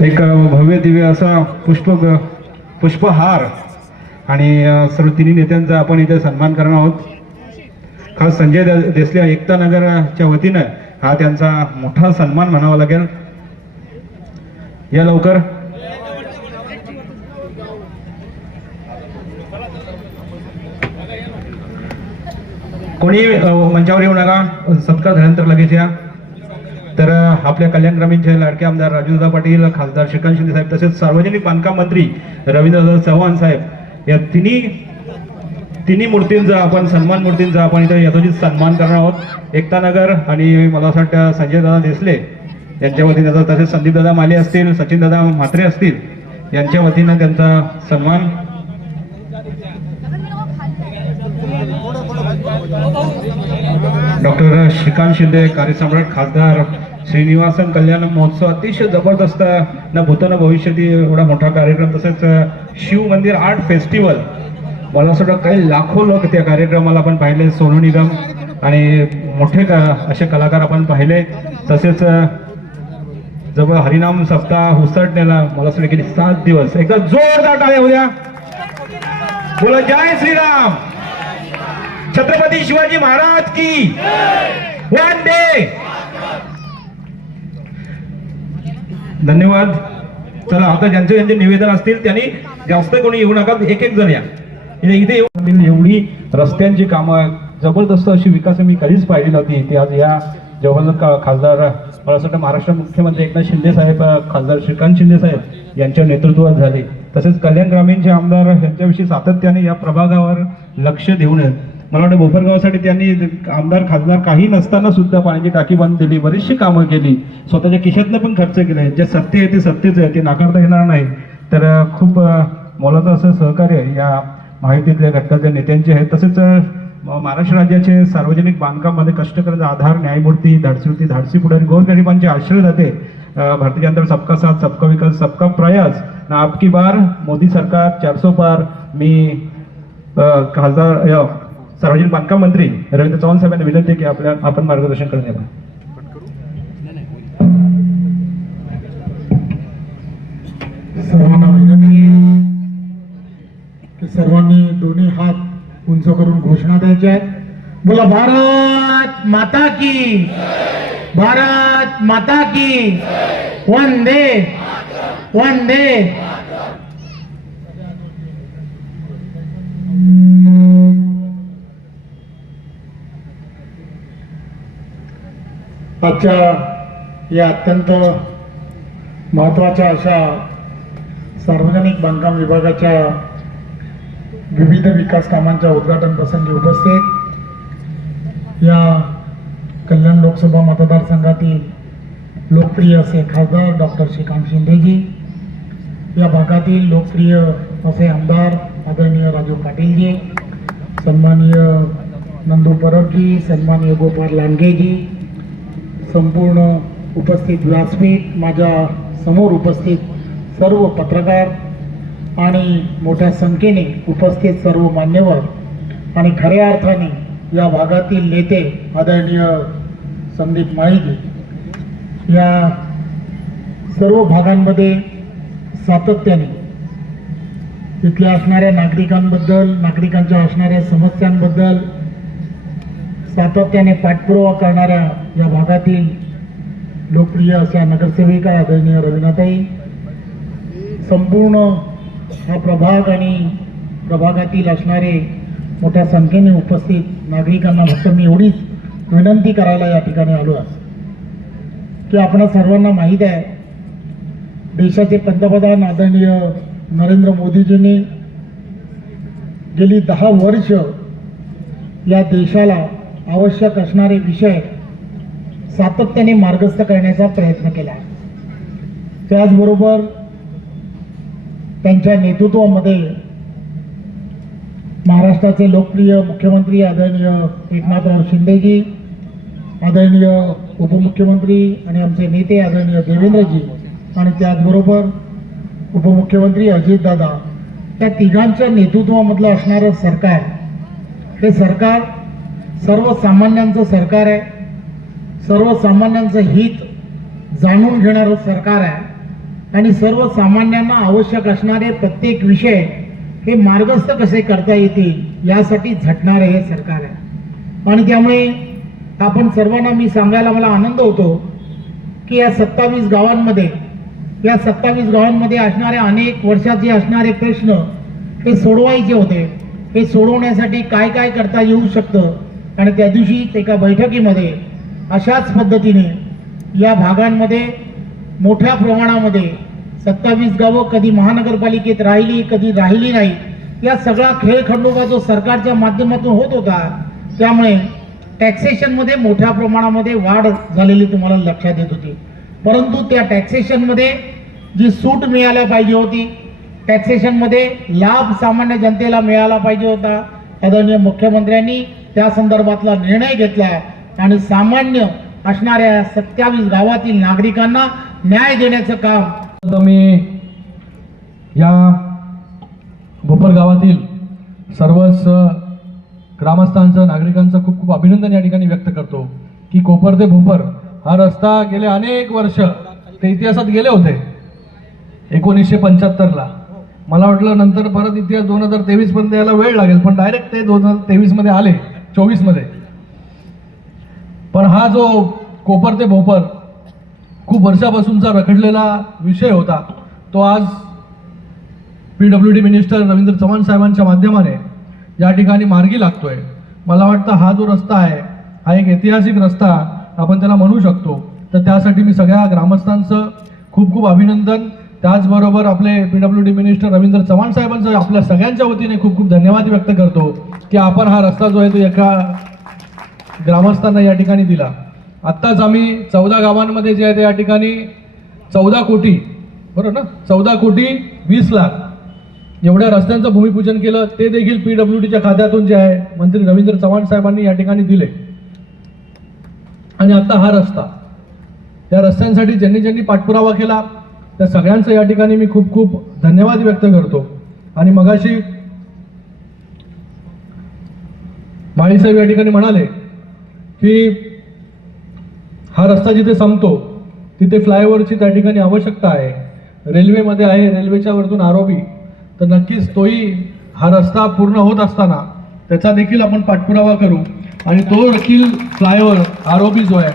एक भव्य दिव्य असा पुष्प पुष्पहार आणि सर्व तिन्ही नेत्यांचा आपण इथे सन्मान करणार आहोत. खास संजय दे- देसले एकता नगरच्या वतीनं हा त्यांचा मोठा सन्मान म्हणावा लागेल. या लवकर. कोणी मंचावर येऊ नका. सत्कार झाल्यानंतर लगेच या. तर आपल्या कल्याण ग्रामीणचे लाडके आमदार राजूदा पाटील खासदार श्रीकांत शिंदे साहेब तसेच सार्वजनिक बांधकाम मंत्री रवींद्रदादा चव्हाण साहेब या तिन्ही तिन्ही मूर्तींचा आपण सन्मान मूर्तींचा आपण इथं यथोचित सन्मान करणार आहोत. एकता नगर आणि मला असं वाटतं संजय दादा देसले यांच्या वतीनं जर तसेच संदीप दादा माले असतील सचिन दादा म्हात्रे असतील यांच्या वतीनं त्यांचा सन्मान. डॉक्टर श्रीकांत शिंदे कार्यसम्राट खासदार श्रीनिवासन कल्याण महोत्सव अतिशय जबरदस्त न भूतो न भविष्यती एवढा मोठा कार्यक्रम तसेच शिव मंदिर आर्ट फेस्टिवल. मला असं वाटतं काही लाखो लोक त्या कार्यक्रमाला आपण पाहिले सोनू निगम आणि मोठे का असे कलाकार आपण पाहिले. तसेच जवळ हरिनाम सप्ताह उसटण्याला मला असं वाटतं सात दिवस. एकदा जोरदार टाळ्या होत्या बोला जय श्रीराम. छत्रपती शिवाजी महाराज की. One day. धन्यवाद. चला आता ज्यांचे ज्यांचे निवेदन असतील त्यांनी जास्त कोणी येऊ नका एक एक जण या. इथे येऊन एवढी रस्त्यांची कामं जबरदस्त अशी विकास मी कधीच पाहिली नव्हती. ती आज या जवाहरलाल का- खासदार मला असं वाटतं महाराष्ट्र मुख्यमंत्री एकनाथ शिंदे साहेब खासदार श्रीकांत शिंदे साहेब यांच्या नेतृत्वात झाले. तसेच कल्याण ग्रामीणचे आमदार यांच्याविषयी सातत्याने या प्रभागावर लक्ष देऊन आहेत मला वाटतं भोपरगावासाठी त्यांनी आमदार खासदार काही नसताना सुद्धा पाण्याची टाकी बांधून दिली बरीचशी कामं केली. स्वतःच्या खिशातनं पण खर्च केले. जे सत्य आहे ते सत्यच आहे ते नाकारता येणार नाही. तर खूप मोलाचं असं सहकार्य या माहितीतल्या घटकाच्या नेत्यांचे आहे तसेच महाराष्ट्र राज्याचे सार्वजनिक बांधकाममध्ये कष्टकऱ्यांचा आधार न्यायमूर्ती धाडसी होती धाडसी पुढे गोरगरिबांचे आश्रय जाते भारतीय जनता सबका साथ सबका विकास सबका प्रयास. ना आपकी बार मोदी सरकार चारसो पार. मी खासदार सार्वजनिक बांधकाम मंत्री रवींद्र चव्हाण साहेबांना विनंती की आपल्या आपण मार्गदर्शन करण्यात सर्वांना विनंती की सर्वांनी दोन्ही हात उंच करून घोषणा द्यायच्या आहेत. बोला भारत माता की भारत माता की. वंदे वंदे. आजच्या या अत्यंत महत्त्वाच्या अशा सार्वजनिक बांधकाम विभागाच्या विविध विकास कामांच्या उद्घाटन प्रसंगी उपस्थित या कल्याण लोकसभा मतदारसंघातील लोकप्रिय असे खासदार डॉक्टर श्रीकांत शिंदेजी या भागातील लोकप्रिय असे आमदार आदरणीय राजू पाटीलजी सन्माननीय नंदू परबजी सन्माननीय गोपाल लांडगेजी संपूर्ण उपस्थित व्यासपीठ माझ्यासमोर उपस्थित सर्व पत्रकार आणि मोठ्या संख्येने उपस्थित सर्व मान्यवर आणि खऱ्या अर्थाने या भागातील नेते आदरणीय संदीप माहिती या सर्व भागांमध्ये सातत्याने तिथल्या असणाऱ्या नागरिकांबद्दल नागरिकांच्या असणाऱ्या समस्यांबद्दल सातत्याने पाठपुरावा करणाऱ्या या भागातील लोकप्रिय अशा नगरसेविका आदरणीय रवीनाताई संपूर्ण हा प्रभाग आणि प्रभागातील असणारे मोठ्या संख्येने उपस्थित नागरिकांना फक्त मी एवढीच विनंती करायला या ठिकाणी आलो आहे. की आपणा सर्वांना माहीत आहे देशाचे पंतप्रधान आदरणीय नरेंद्र मोदीजींनी गेली दहा वर्ष या देशाला आवश्यक असणारे विषय सातत्याने मार्गस्थ करण्याचा प्रयत्न केला. त्याचबरोबर त्यांच्या नेतृत्वामध्ये महाराष्ट्राचे लोकप्रिय मुख्यमंत्री आदरणीय एकनाथराव शिंदेजी आदरणीय उपमुख्यमंत्री आणि आमचे नेते आदरणीय देवेंद्रजी आणि त्याचबरोबर उपमुख्यमंत्री अजितदादा त्या तिघांच्या नेतृत्वामधलं असणारं सरकार हे सरकार सर्वसामान्यांचं सरकार आहे. सर्वसामान्यांचं हित जाणून घेणारं सरकार आहे. आणि सर्वसामान्यांना आवश्यक असणारे प्रत्येक विषय हे मार्गस्थ कसे करता येतील यासाठी झटणारे हे सरकार आहे. आणि त्यामुळे आपण सर्वांना मी सांगायला मला आनंद होतो की या सत्तावीस गावांमध्ये या सत्तावीस गावांमध्ये असणारे अनेक वर्षाचे असणारे प्रश्न हे सोडवायचे होते. हे सोडवण्यासाठी काय काय करता येऊ शकतं? आणि त्या दिवशी एका बैठकीमध्ये अशाच पद्धतीने या भागांमध्ये मोठ्या प्रमाणामध्ये सत्तावीस गावं कधी महानगरपालिकेत राहिली कधी राहिली नाही या सगळा खेळ खंडोबा जो सरकारच्या माध्यमातून होत होता त्यामुळे टॅक्सेशनमध्ये मोठ्या प्रमाणामध्ये वाढ झालेली तुम्हाला लक्षात येत होती. परंतु त्या टॅक्सेशनमध्ये जी सूट मिळायला पाहिजे होती टॅक्सेशनमध्ये लाभ सामान्य जनतेला मिळाला पाहिजे होता. आदरणीय मुख्यमंत्र्यांनी त्या संदर्भातला निर्णय घेतला. आणि सामान्य असणाऱ्या सत्तावीस गावातील नागरिकांना न्याय देण्याचं काम मी या भोपर गावातील सर्वच ग्रामस्थांचं नागरिकांचं खूप खूप अभिनंदन या ठिकाणी व्यक्त करतो की कोपर ते भोपर हा रस्ता गेले अनेक वर्ष ते इतिहासात गेले होते. एकोणीसशे पंच्याहत्तरला. मला वाटलं नंतर परत इतिहास दोन हजार तेवीसपर्यंत यायला वेळ लागेल पण डायरेक्ट ते दोन हजार तेवीसमध्ये आले चोवीसमध्ये. पण हा जो कोपर ते भोपर खूप वर्षापासूनचा रखडलेला विषय होता तो आज P W D minister Ravindra Chavan साहेबांच्या माध्यमाने या ठिकाणी मार्गी लागतोय. मला वाटतं हा जो रस्ता आहे हा एक ऐतिहासिक रस्ता आपण त्याला म्हणू शकतो. तर त्यासाठी मी सगळ्या ग्रामस्थांचं खूप खूप अभिनंदन. त्याचबरोबर आपले P W D minister Ravindra Chavan साहेबांचं आपल्या सगळ्यांच्या वतीने खूप खूप धन्यवाद व्यक्त करतो की आपण हा रस्ता जो आहे तो एका ग्रामस्थांना या ठिकाणी दिला. आत्ताच आम्ही चौदा गावांमध्ये जे आहे ते या ठिकाणी चौदा कोटी बरोबर ना? चौदा कोटी वीस लाख एवढ्या रस्त्यांचं भूमिपूजन केलं. ते देखील पी डब्ल्यू डीच्या खात्यातून जे आहे मंत्री रवींद्र चव्हाण साहेबांनी या ठिकाणी दिले. आणि आता हा रस्ता त्या रस्त्यांसाठी ज्यांनी ज्यांनी पाठपुरावा केला त्या सगळ्यांचं या ठिकाणी मी खूप खूप धन्यवाद व्यक्त करतो. आणि मगाशी माळीसाहेब या ठिकाणी म्हणाले की हा रस्ता जिथे संपतो तिथे फ्लायओव्हरची त्या ठिकाणी आवश्यकता आहे. रेल्वेमध्ये आहे रेल्वेच्या वरतून आरोपी तर नक्कीच तोही हा रस्ता पूर्ण होत असताना त्याचा देखील आपण पाठपुरावा करू. आणि तो देखील फ्लायओव्हर आरोपी जो आहे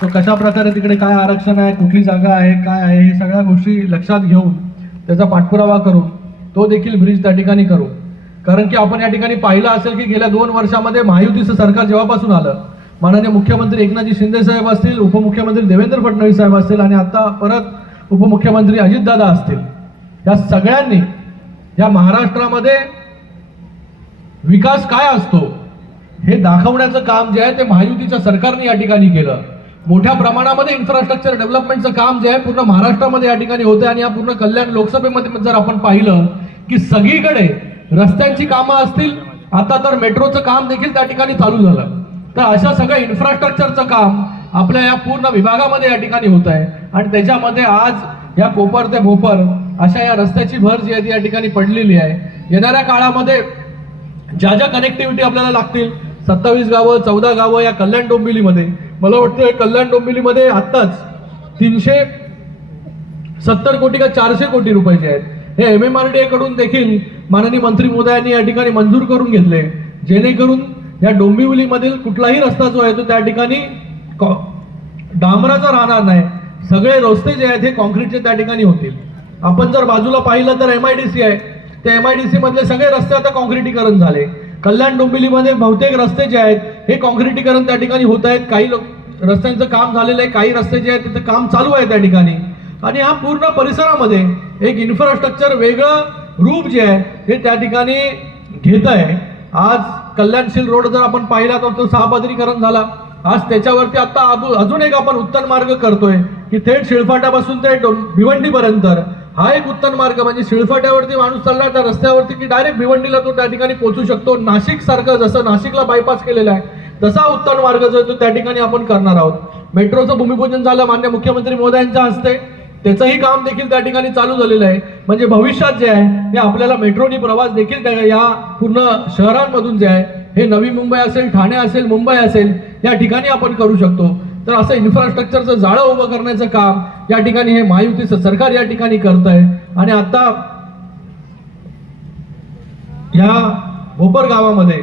तो कशा प्रकारे तिकडे काय आरक्षण आहे कुठली जागा आहे काय आहे हे सगळ्या गोष्टी लक्षात घेऊन त्याचा पाठपुरावा करून तो देखील ब्रिज त्या ठिकाणी करू. कारण की आपण या ठिकाणी पाहिलं असेल की गेल्या दोन वर्षामध्ये महायुतीचं सरकार जेव्हापासून आलं माननीय मुख्यमंत्री एकनाथजी शिंदे साहेब असतील उपमुख्यमंत्री देवेंद्र फडणवीस साहेब असतील आणि आता परत उपमुख्यमंत्री अजितदादा असतील. या सगळ्यांनी या महाराष्ट्रामध्ये विकास काय असतो हे दाखवण्याचं काम जे आहे ते महायुतीच्या सरकारने या ठिकाणी केलं. मोठ्या प्रमाणामध्ये इन्फ्रास्ट्रक्चर डेव्हलपमेंटचं काम जे आहे पूर्ण महाराष्ट्रामध्ये या ठिकाणी होतं आणि या पूर्ण कल्याण लोकसभेमध्ये जर आपण पाहिलं की सगळीकडे रस्त्यांची कामं असतील आता तर मेट्रोचं काम देखील त्या ठिकाणी चालू झालं. तर अशा सगळ्या इन्फ्रास्ट्रक्चरचं काम आपल्या या पूर्ण विभागामध्ये या ठिकाणी होत आहे. आणि त्याच्यामध्ये आज या कोपर ते भोपर अशा या रस्त्याची भर जी आहे ती या ठिकाणी पडलेली आहे. येणाऱ्या काळामध्ये ज्या ज्या कनेक्टिव्हिटी आपल्याला लागतील सत्तावीस गावं चौदा गावं या कल्याण डोंबिवलीमध्ये. मला वाटतं कल्याण डोंबिवलीमध्ये आत्ताच तीनशे सत्तर कोटी का चारशे कोटी रुपयाचे आहेत हे एम एम आर डी कडून देखील माननीय मंत्री मोदयांनी या ठिकाणी मंजूर करून घेतले. जेणेकरून या डोंबिवलीमधील कुठलाही रस्ता जो आहे तो त्या ठिकाणी कॉ- डांबराचा राहणार नाही. सगळे रस्ते जे आहेत हे कॉन्क्रीटचे त्या ठिकाणी होतील. आपण जर बाजूला पाहिलं तर एम आय डी सी आहे. त्या एम आय डी सी मधले सगळे रस्ते आता कॉन्क्रिटीकरण झाले. कल्याण डोंबिवलीमध्ये बहुतेक रस्ते जे आहेत हे कॉन्क्रिटीकरण त्या ठिकाणी होत आहेत. काही लोक रस्त्यांचं काम झालेलं आहे. काही रस्ते जे आहेत तिथं काम चालू आहे त्या ठिकाणी. आणि हा पूर्ण परिसरामध्ये एक इन्फ्रास्ट्रक्चर वेगळं रूप जे आहे हे त्या ठिकाणी घेत आहे. आज कल्याणशील रोड जर आपण पाहिला तर तो सहापदरीकरण झाला. आज त्याच्यावरती आता अजून अजून एक आपण उत्तन मार्ग करतोय की थेट शिळफाट्यापासून ते भिवंडीपर्यंत. हा एक उत्तन मार्ग म्हणजे शिळफाट्यावरती माणूस चालला त्या रस्त्यावरती की डायरेक्ट भिवंडीला तो त्या ठिकाणी पोहोचू शकतो. नाशिक सारखं जसं नाशिकला बायपास केलेला आहे तसा उत्तन मार्ग जो आहे तो त्या ठिकाणी आपण करणार आहोत. मेट्रोचं भूमिपूजन झालं मान्य मुख्यमंत्री मोदयांच्या हस्ते. त्याचंही काम देखील त्या ठिकाणी चालू झालेलं आहे. म्हणजे भविष्यात जे आहे हे आपल्याला मेट्रोनी प्रवास देखील त्या- या पूर्ण शहरांमधून जे आहे हे नवी मुंबई असेल ठाणे असेल मुंबई असेल या ठिकाणी आपण करू शकतो. तर असं इन्फ्रास्ट्रक्चरचं जाळं उभं करण्याचं काम या ठिकाणी हे महायुतीचं सरकार या ठिकाणी करत आहे आणि आता या भोपर गावामध्ये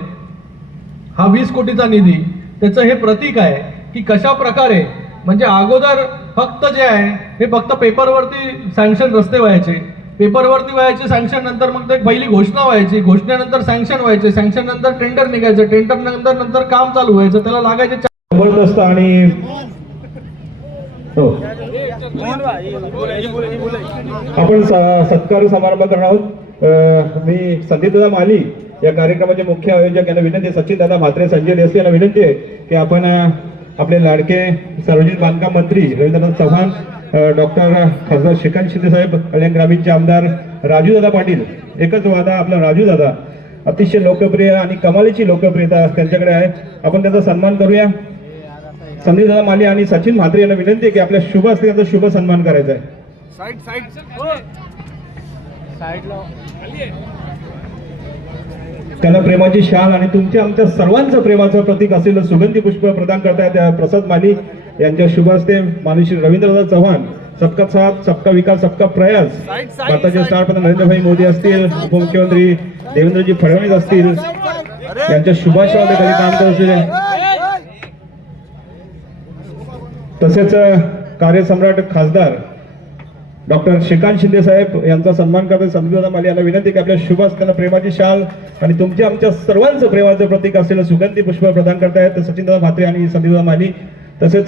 हा वीस कोटीचा निधी त्याचं हे प्रतीक आहे की कशा प्रकारे म्हणजे अगोदर फक्त जे आहे हे फक्त पेपरवरती सँक्शन रस्ते व्हायचे. पेपरवरती व्हायचे सँक्शन नंतर मग ते पहिली घोषणा व्हायची. घोषणेनंतर सँक्शन व्हायचे. सँक्शन नंतर टेंडर निघायचं. टेंडर नंतर नंतर काम चालू व्हायचं. त्याला लागायचे जबरदस्त आणि हो. आपण सत्कार समारंभ करणार आहोत. मी संदीपदा माली या कार्यक्रमाचे मुख्य आयोजक यांना विनंती सचिन दादा म्हात्रे संजय देसाई यांना विनंती आहे की आपण आपले लाडके सार्वजनिक बांधकाम मंत्री रवींद्रनाथ चव्हाण डॉक्टर खासदार श्रीकांत शिंदेसाहेब कल्याण ग्रामीणचे आमदार राजूदादा पाटील एकच वादा आपला राजूदादा. अतिशय लोकप्रिय आणि कमालीची लोकप्रियता त्यांच्याकडे आहे. आपण त्याचा सन्मान करूया. संदीपदादा माली आणि सचिन म्हात्रे यांना विनंती आहे की आपल्या शुभ असते त्यांचा शुभ सन्मान करायचा आहे. त्याला प्रेमाची शाल आणि तुमच्या आमच्या सर्वांचं प्रेमाचं प्रतीक असलेलं सुगंधी पुष्प प्रदान करतायत त्या प्रसाद माली यांच्या शुभ हस्ते. मानुश्री रवींद्रनाथ चव्हाण सबका साथ सबका विकास सबका प्रयास. भारताचे स्टार नरेंद्रभाई मोदी असतील उपमुख्यमंत्री देवेंद्रजी फडणवीस असतील यांच्या शुभाशयामध्ये काही काम करत असलेले तसेच कार्यसम्राट खासदार डॉक्टर श्रीकांत शिंदे साहेब यांचा सन्मान करत संदीपदादा माले यांना विनंती की आपल्या शुभ असताना प्रेमाची शाल आणि तुमच्या आमच्या सर्वांचं प्रेमाचं प्रतीक असलेलं सुगंधी पुष्प प्रदान करतायत. सचिनदादा म्हात्रे आणि संदीपदा माली तसेच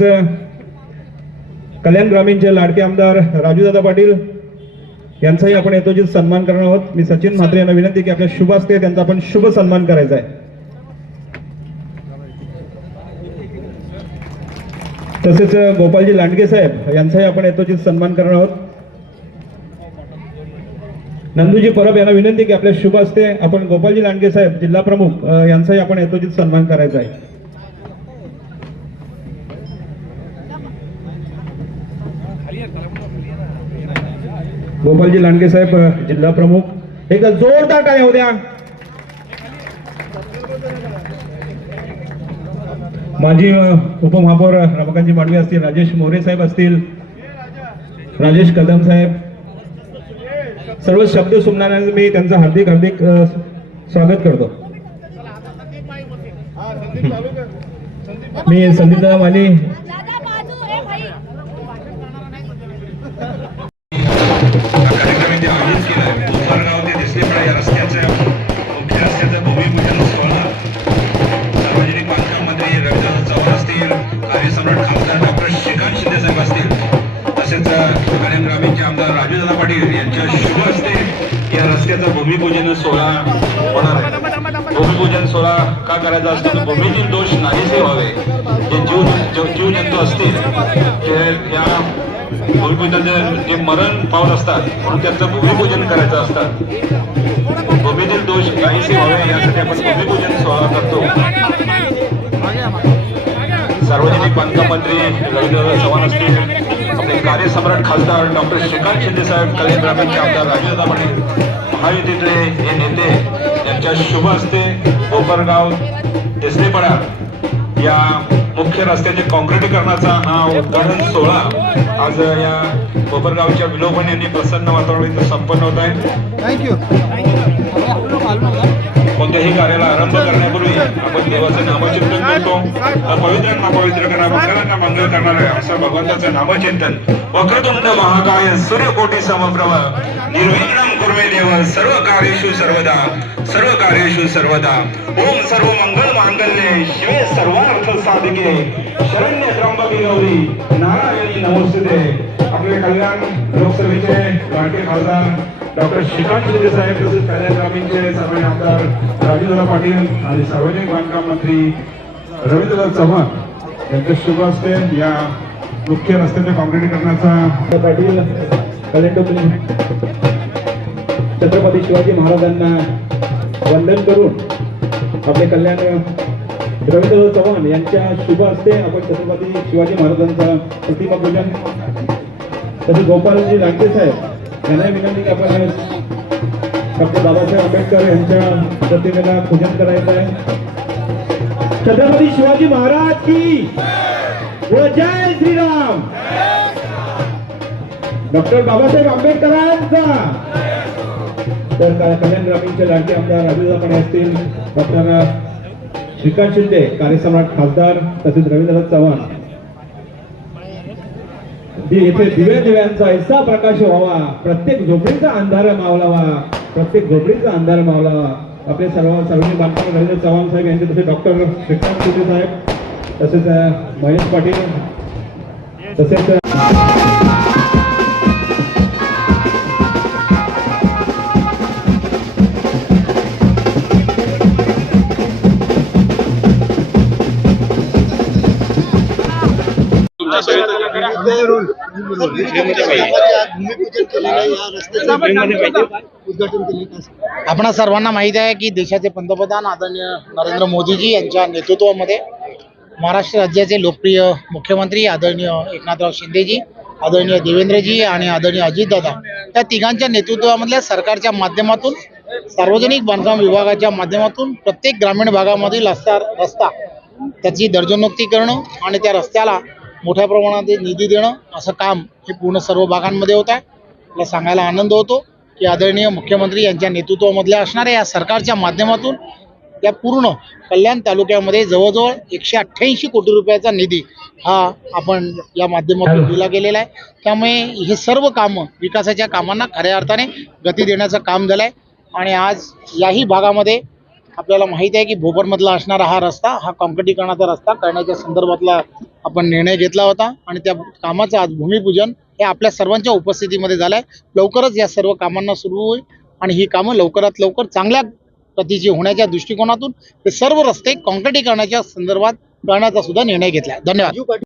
कल्याण ग्रामीणचे लाडके आमदार राजूदादा पाटील यांचाही आपण यथोचित सन्मान करणार आहोत. मी सचिन म्हात्रे यांना विनंती की आपल्या शुभ असते त्यांचा आपण शुभ सन्मान करायचा आहे. तसेच गोपालजी लांडगे साहेब यांचाही आपण यथोचित सन्मान करणार आहोत. नंदूजी परब यांना विनंती की आपल्या शुभ असते आपण गोपालजी लांडगे साहेब जिल्हा प्रमुख यांचाही आपण यथोचित सन्मान करायचा आहे. गोपालजी लांडगे साहेब जिल्हा प्रमुख. एक जोरदार काय होऊ द्या माजी उपमहापौर रमाकांतजी मांडवी असतील राजेश मोरे साहेब असतील राजेश कदम साहेब सर्व शब्द सुमणाऱ्यांना मी त्यांचं हार्दिक हार्दिक स्वागत करतो. मी संदीपदा माली दादा बाजू ए भाई. हा कार्यक्रम आयोजित केला भूमिपूजन सोहळा होणार आहे. भूमिपूजन सोहळा का करायचा असतो भूमीतील दोष नाहीसे व्हावे. जे जीव जीव जंतू असतील ते या भूमिपूजन जे मरण पावत असतात म्हणून त्यांचं भूमिपूजन करायचं असतात. भूमीतील दोष काहीसे व्हावे यासाठी आपण भूमिपूजन सोहळा करतो. सार्वजनिक बांधकाम मंत्री रवींद्र चव्हाण असतील आपले कार्यसम्राट खासदार डॉक्टर श्रीकांत शिंदे साहेब कल्याण ग्रामीणचे आमदार राजेदादा पाटील महायुतीतले हे नेते त्यांच्या शुभ हस्ते कोपरगाव देसलेपडा या मुख्य रस्त्याचे काँक्रिटीकरणाचा हा उद्घाटन सोहळा आज या कोपरगावच्या विलोभन यांनी प्रसन्न वातावरण इथं संपन्न होत आहे. कोणत्याही कार्याला आरंभ करण्यापूर्वी आपण देवाचं नामचिंतन करतो. पवित्रांना पवित्र करा मंगलांना मंगल करणारे असं भगवंताचं नामचिंतन. वक्रतुंड महाकाय सूर्यकोटी समप्रभ. निर्विघ्नं कुर्मे देव सर्व कार्येषु सर्वदा. सर्व कार्येषु सर्वदा. ओम सर्व मंगल मांगल्ये शिवे सर्वार्थ साधिके. शरण्य त्र्यंबके गौरी नारायणी नमोस्तुते. आपले कल्याण लोकसभेचे लाडके खासदार डॉक्टर श्रीकांत शिंदे साहेब तसेच कल्याण ग्रामीणचे सर्व आमदार राजेंद्र पाटील आणि सार्वजनिक बांधकाम मंत्री रवींद्रनाथ चव्हाण यांच्या शुभ असते या मुख्य रस्त्याच्या काँक्रिटीकरणाचा पाटील कलेक्टर छत्रपती शिवाजी महाराजांना वंदन करून आपले कल्याण रवींद्र चव्हाण यांच्या शुभ हस्ते आपण छत्रपती शिवाजी महाराजांचा प्रतिमा पूजन तसेच गोपालजी लागते साहेब यांनाही विनंती की आपण डॉक्टर बाबासाहेब आंबेडकर यांच्या प्रतिमेला पूजन करायचं आहे. छत्रपती शिवाजी महाराज की व जय श्रीराम! डॉक्टर बाबासाहेब आंबेडकरांचा! तर कल्याण ग्रामीणचे लाडके आमदार राजूदा पण असतील डॉक्टर श्रीकांत शिंदे कार्यसम्राट खासदार तसेच रवींद्र चव्हाण. येथे दिव्या दिव्यांचा ऐसा प्रकाश व्हावा. प्रत्येक झोपडीचा अंधार मावलावा. प्रत्येक झोपडीचा अंधार मावलावा. आपले सर्व सर्वांनी बांधकाम रवींद्र चव्हाण साहेब यांचे तसे डॉक्टर श्रीकांत शिंदे साहेब तसेच महेश पाटील तसेच अ, आपणा सर्वांना माहीत आहे की देशाचे पंतप्रधान आदरणीय नरेंद्र मोदीजी यांच्या नेतृत्वामध्ये महाराष्ट्र राज्याचे लोकप्रिय मुख्यमंत्री आदरणीय एकनाथराव शिंदेजी आदरणीय देवेंद्रजी आणि आदरणीय अजितदादा या तिघांच्या नेतृत्वामधल्या सरकारच्या माध्यमातून सार्वजनिक बांधकाम विभागाच्या माध्यमातून प्रत्येक ग्रामीण भागामधील रस्ता रस्ता त्याची दर्जनोक्ती करणं आणि त्या रस्त्याला मोठ्या प्रमाणात निधी देणं असं काम हे पूर्ण सर्व भागांमध्ये होत आहे. मला सांगायला आनंद होतो की आदरणीय मुख्यमंत्री यांच्या नेतृत्वामधल्या असणाऱ्या या सरकारच्या माध्यमातून या पूर्ण कल्याण तालुक्यामध्ये जवळजवळ एकशे अठ्ठ्याऐंशी कोटी रुपयाचा निधी हा आपण या माध्यमातून दिला गेलेला आहे. त्यामुळे हे सर्व कामं विकासाच्या कामांना खऱ्या अर्थाने गती देण्याचं काम झालं आहे आणि आज याही भागामध्ये आपल्याला माहिती आहे की भोपरमधला असणारा हा रस्ता हा काँक्रिटीकरणाचा रस्ता करण्याच्या संदर्भातला आपण निर्णय घेतला होता आणि त्या कामाचं आज भूमिपूजन हे आपल्या सर्वांच्या उपस्थितीमध्ये झालं आहे लवकरच या सर्व कामांना सुरू होईल आणि ही कामं लवकरात लवकर चांगल्या प्रतीची होण्याच्या दृष्टिकोनातून हे सर्व रस्ते कॉन्क्रिटीकरणाच्या संदर्भात करण्याचा सुद्धा निर्णय घेतला धन्यवाद.